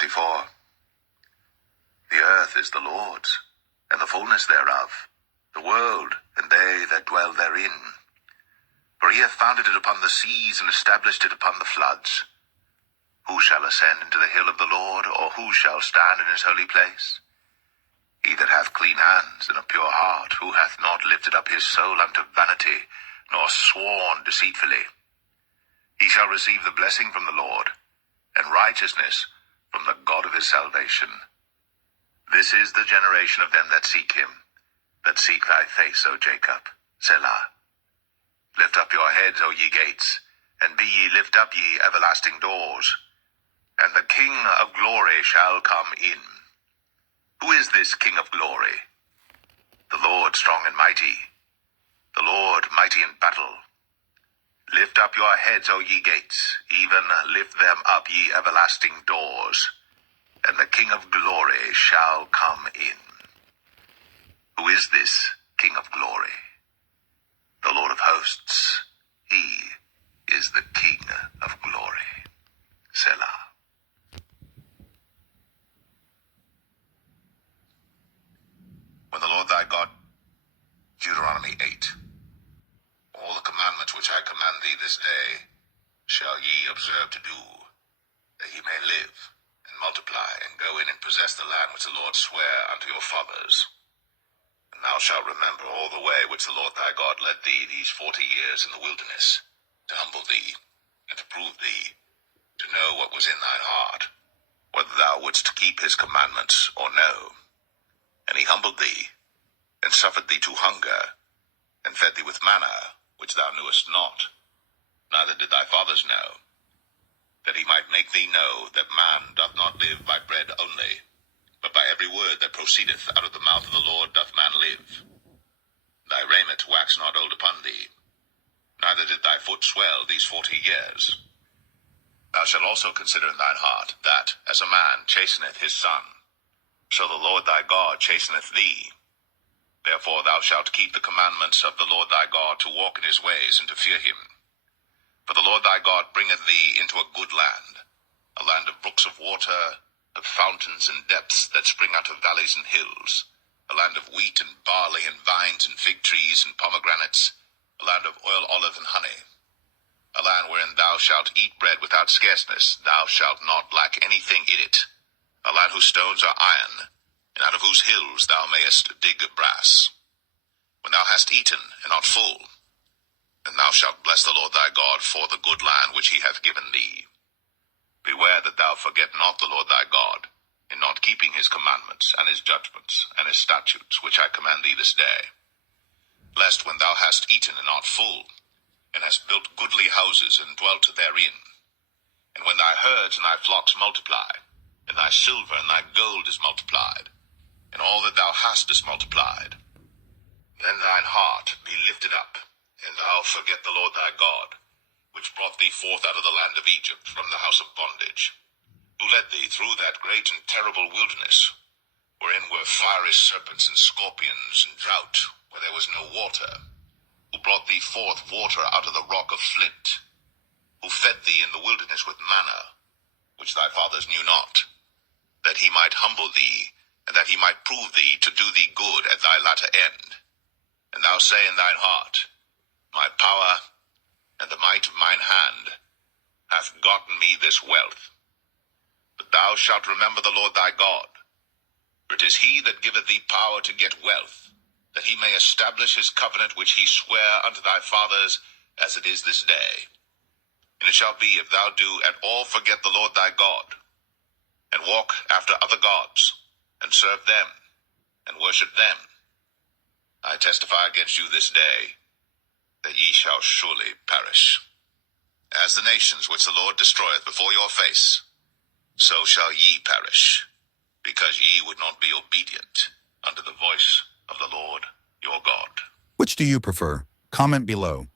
24. The earth is the Lord's, and the fullness thereof, the world, and they that dwell therein. For he hath founded it upon the seas, and established it upon the floods. Who shall ascend into the hill of the Lord, or who shall stand in his holy place? He that hath clean hands and a pure heart, who hath not lifted up his soul unto vanity, nor sworn deceitfully. He shall receive the blessing from the Lord, and righteousness from the God of his salvation. This is the generation of them that seek him, that seek thy face, O Jacob. Selah. Lift up your heads, O ye gates, and be ye lift up, ye everlasting doors, and the King of glory shall come in. Who is this King of glory? The Lord strong and mighty, the Lord mighty in battle. Lift up your heads, O ye gates, even lift them up, ye everlasting doors, and the King of glory shall come in. Who is this King of glory? The Lord of hosts. He is the King of glory. Selah. When the Lord thy God, Deuteronomy 8. All the commandments which I command thee this day shall ye observe to do, that ye may live, and multiply, and go in and possess the land which the Lord sware unto your fathers. And thou shalt remember all the way which the Lord thy God led thee these 40 years in the wilderness, to humble thee, and to prove thee, to know what was in thine heart, whether thou wouldst keep his commandments or no. And he humbled thee, and suffered thee to hunger, and fed thee with manna, which thou knewest not, neither did thy fathers know, that he might make thee know that man doth not live by bread only, but by every word that proceedeth out of the mouth of the Lord doth man live. Thy raiment waxed not old upon thee, neither did thy foot swell these 40 years. Thou shalt also consider in thine heart, that, as a man chasteneth his son, so the Lord thy God chasteneth thee. Therefore thou shalt keep the commandments of the Lord thy God, to walk in his ways, and to fear him. For the Lord thy God bringeth thee into a good land, a land of brooks of water, of fountains and depths that spring out of valleys and hills, a land of wheat and barley and vines and fig trees and pomegranates, a land of oil, olive, and honey, a land wherein thou shalt eat bread without scarceness, thou shalt not lack anything in it, a land whose stones are iron, and out of whose hills thou mayest dig brass. When thou hast eaten and art full, then thou shalt bless the Lord thy God for the good land which he hath given thee. Beware that thou forget not the Lord thy God, in not keeping his commandments, and his judgments, and his statutes, which I command thee this day. Lest when thou hast eaten and art full, and hast built goodly houses, and dwelt therein, and when thy herds and thy flocks multiply, and thy silver and thy gold is multiplied, and all that thou hast is multiplied, then thine heart be lifted up, and thou forget the Lord thy God, which brought thee forth out of the land of Egypt from the house of bondage, who led thee through that great and terrible wilderness, wherein were fiery serpents and scorpions, and drought, where there was no water, who brought thee forth water out of the rock of flint, who fed thee in the wilderness with manna, which thy fathers knew not, that he might humble thee, and that he might prove thee to do thee good at thy latter end. And thou say in thine heart, my power and the might of mine hand hath gotten me this wealth. But thou shalt remember the Lord thy God, for it is he that giveth thee power to get wealth, that he may establish his covenant which he sware unto thy fathers, as it is this day. And it shall be, if thou do at all forget the Lord thy God, and walk after other gods, and serve them, and worship them, I testify against you this day, that ye shall surely perish. As the nations which the Lord destroyeth before your face, so shall ye perish, because ye would not be obedient unto the voice of the Lord your God. Which do you prefer? Comment below.